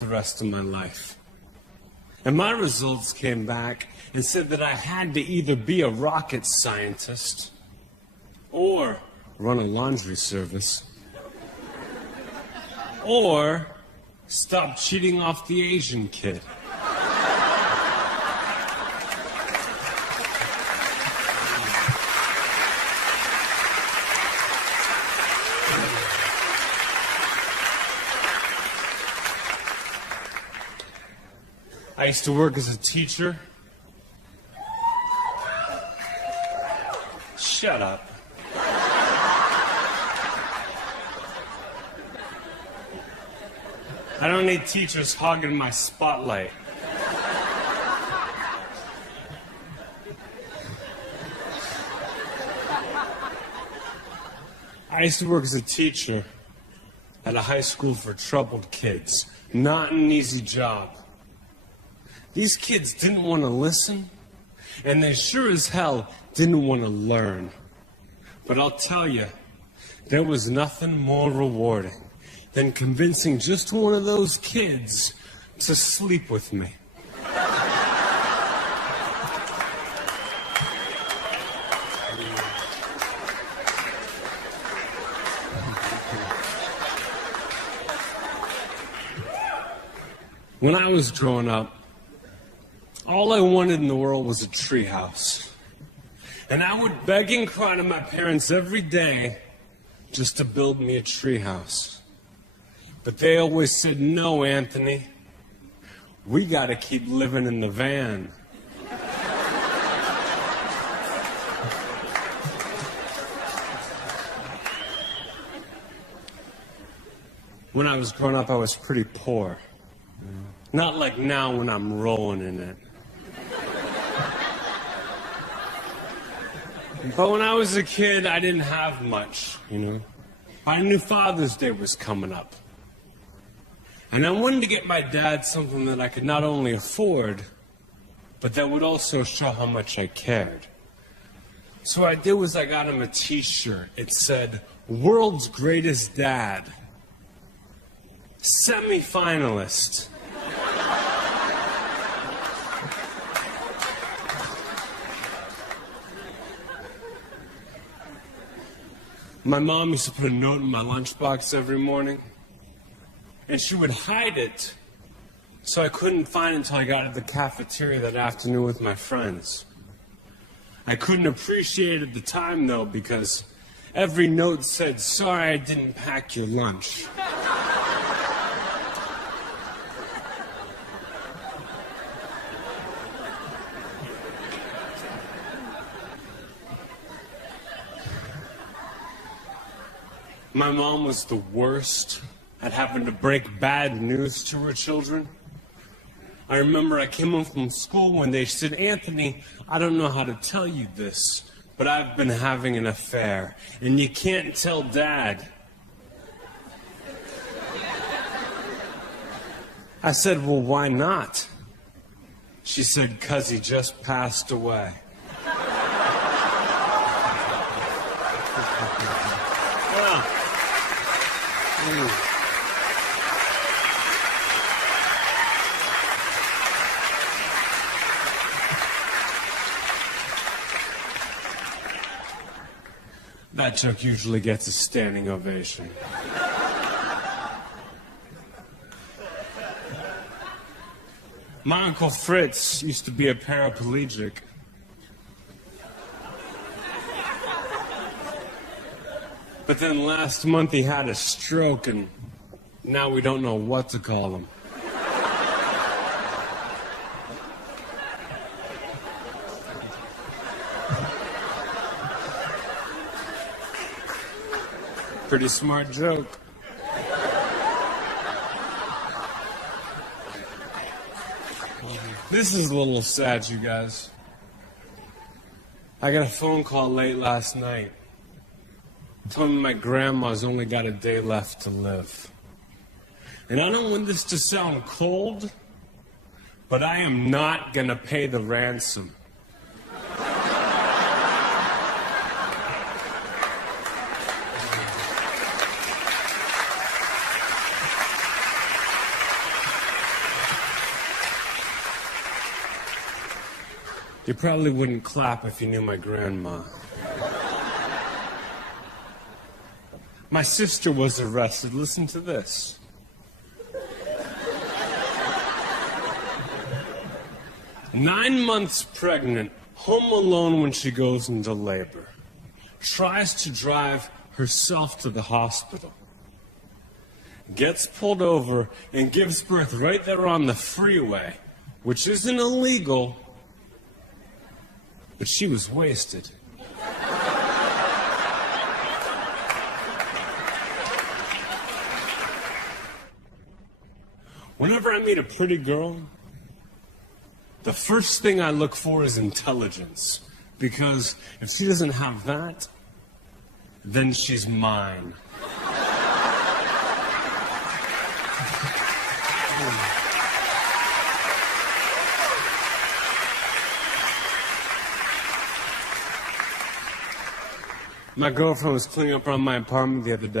the rest of my life. And my results came back and said that I had to either be a rocket scientist or run a laundry service or stop cheating off the Asian kid. I used to work as a teacher. Shut up. I don't need teachers hogging my spotlight. I used to work as a teacher at a high school for troubled kids. Not an easy job. These kids didn't want to listen, and they sure as hell didn't want to learn. But I'll tell you, there was nothing more rewarding than convincing just one of those kids to sleep with me. When I was growing up, all I wanted in the world was a treehouse. And I would beg and cry to my parents every day just to build me a treehouse. But they always said, "No, Anthony, we gotta keep living in the van." When I was growing up, I was pretty poor. Not like now when I'm rolling in it. But when I was a kid, I didn't have much, you know. I knew Father's Day was coming up. And I wanted to get my dad something that I could not only afford, but that would also show how much I cared. So what I did was I got him a t-shirt. It said, "World's Greatest Dad, Semi-Finalist." My mom used to put a note in my lunchbox every morning, and she would hide it so I couldn't find it until I got to the cafeteria that afternoon with my friends. I couldn't appreciate it at the time, though, because every note said, "Sorry I didn't pack your lunch." My mom was the worst at having to break bad news to her children. I remember I came home from school one day. She said, "Anthony, I don't know how to tell you this, but I've been having an affair, and you can't tell Dad." I said, "Well, why not?" She said, "'Cause he just passed away." That joke usually gets a standing ovation. My Uncle Fritz used to be a paraplegic. But then last month he had a stroke, and now we don't know what to call him. Pretty smart joke. This is a little sad, you guys. I got a phone call late last night. Told me my grandma's only got a day left to live. And I don't want this to sound cold, but I am not gonna pay the ransom. You probably wouldn't clap if you knew my grandma. My sister was arrested. Listen to this. "9 months pregnant, home alone when she goes into labor. Tries to drive herself to the hospital. Gets pulled over and gives birth right there on the freeway, which isn't illegal, but she was wasted." Whenever I meet a pretty girl, the first thing I look for is intelligence. Because if she doesn't have that, then she's mine. My girlfriend was cleaning up around my apartment the other day.